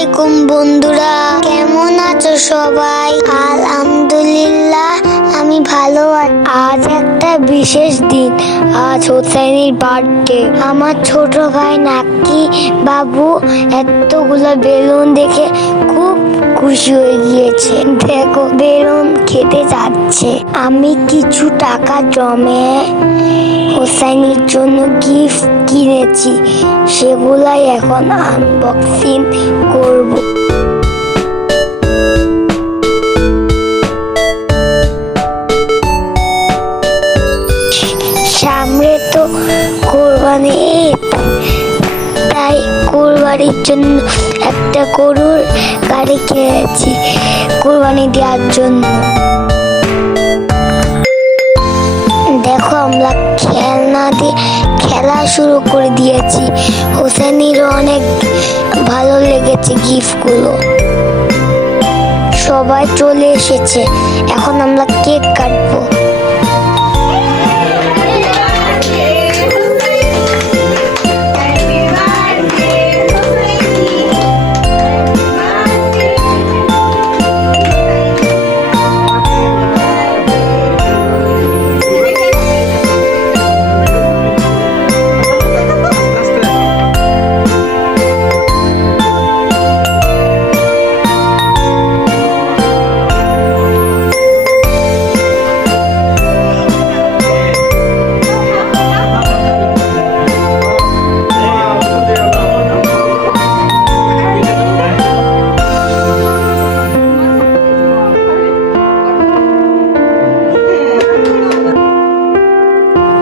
আলাইকুম বন্ধুরা, কেমন আছো সবাই? আলহামদুলিল্লাহ আমি ভালো আছি। আজ একটা বিশেষ দিন, আজ হোসেনের বার্থডে। আমার ছোট ভাই নাকি বাবু এতগুলো বেলুন দেখে খুব খুশি হয়ে গিয়েছে। দেখো বেলুন খেতে যাচ্ছে। আমি কিছু টাকা জমে হোসেনের জন্য গিফট কিনেছি, সেগুলাই এখন আনবক্সিং করব। সামনে তো কোরবানি ঈদ, তাই কোরবানির জন্য একটা গরুর গাড়ি কিনেছি কোরবানি দেওয়ার জন্য। দেখো আমরা খেলনা দিয়ে খেলা শুরু করে দিয়েছি। হোসেনেরও অনেক ভালো লেগেছে গিফটগুলো। সবাই চলে এসেছে, এখন আমরা কেক কাটবো।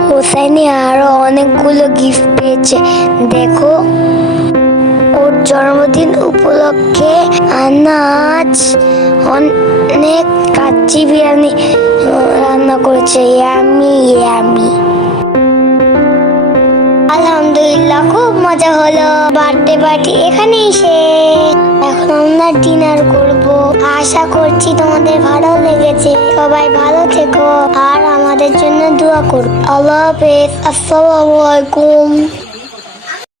হোসেনি আরো অনেকগুলো গিফট পেয়েছে। দেখো, ওর জন্মদিন উপলক্ষে আনাজ অনেক কাচ্চি বিরিয়ানি রান্না করেছে। Yummy yummy. আলহামদুলিল্লাহ খুব মজা হলো। বার্থডে পার্টি এখানেই শেষ। এখন আমরা ডিনার করব। আশা করছি তোমাদের ভালো লেগেছে। সবাই ভালো থেকো আর আমাদের জন্য দোয়া করো। আল্লাহ হাফেজ। আসসালামু আলাইকুম।